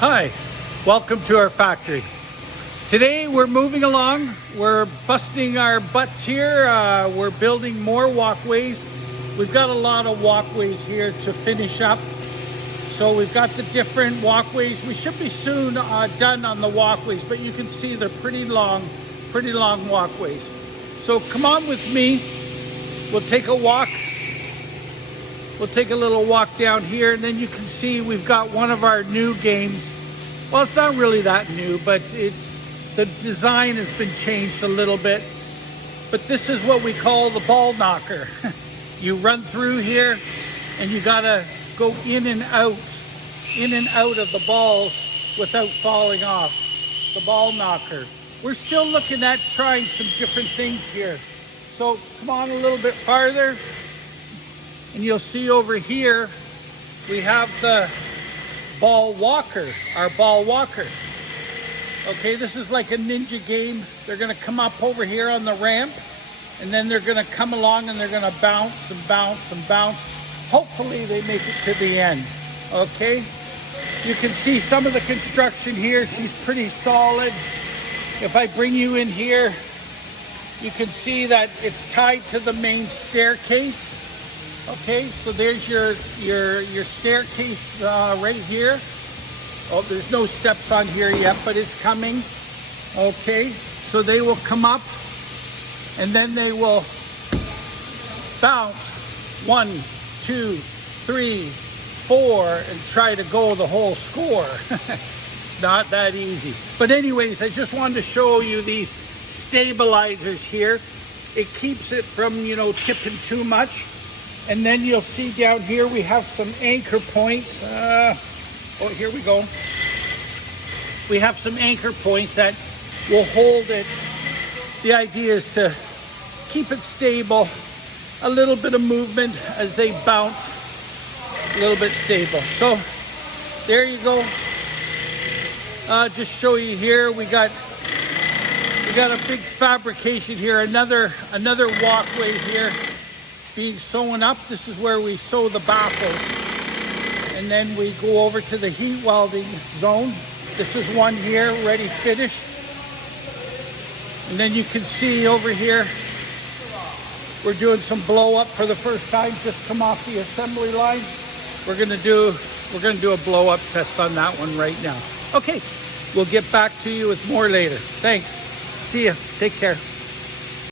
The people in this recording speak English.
Hi, welcome to our factory. Today we're moving along. We're busting our butts here. We're building more walkways. We've got a lot of walkways here to finish up. So we've got the different walkways. We should be soon done on the walkways, but you can see they're pretty long walkways. So come on with me. We'll take a walk. We'll take a little walk down here, and then you can see we've got one of our new games. Well, it's not really that new, but the design has been changed a little bit. But this is what we call the ball knocker. You run through here, and you gotta go in and out of the balls without falling off. The ball knocker. We're still looking at trying some different things here. So come on a little bit farther. And you'll see over here, we have the ball walker, our ball walker. Okay, this is like a ninja game. They're gonna come up over here on the ramp, and then they're gonna come along and they're gonna bounce and bounce and bounce. Hopefully they make it to the end, okay? You can see some of the construction here. She's pretty solid. If I bring you in here, you can see that it's tied to the main staircase. Okay, so there's your staircase right here. Oh, there's no steps on here yet, but it's coming. Okay, so they will come up and then they will bounce 1, 2, 3, 4 and try to go the whole score. It's not that easy. But anyways, I just wanted to show you these stabilizers here. It keeps it from, tipping too much. And then you'll see down here we have some anchor points. Here we go. We have some anchor points that will hold it. The idea is to keep it stable. A little bit of movement as they bounce. A little bit stable. So there you go. Just show you here. We got a big fabrication here. Another walkway here. Being sewn up. This is where we sew the baffles, and then we go over to the heat welding zone. This is one here ready finished, and then you can see over here we're doing some blow up for the first time. Just come off the assembly line. We're gonna do a blow up test on that one right now. Okay, we'll get back to you with more later. Thanks. See ya. Take care.